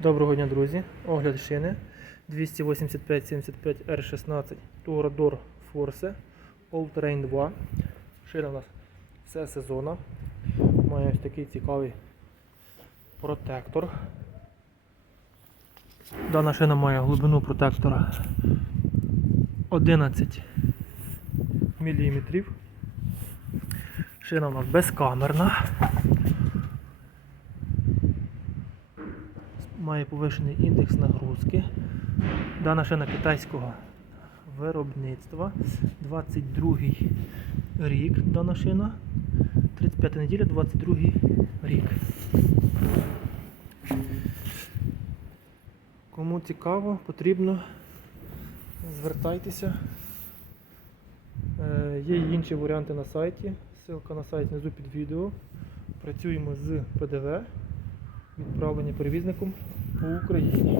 Доброго дня, друзі. Огляд шини 285-75 R16 Tourador Force All Terrain 2. Шина у нас все сезонна. Має ось такий цікавий протектор. Дана шина має глибину протектора 11 мм. Шина у нас безкамерна. Має повишений індекс нагрузки. Дана шина китайського виробництва. 22 рік дана шина. 35 неділя, 22 рік. Кому цікаво, потрібно, звертайтеся. Е, Є інші варіанти на сайті. Ссылка на сайт внизу під відео. Працюємо з ПДВ відправлені перевізником по Україні.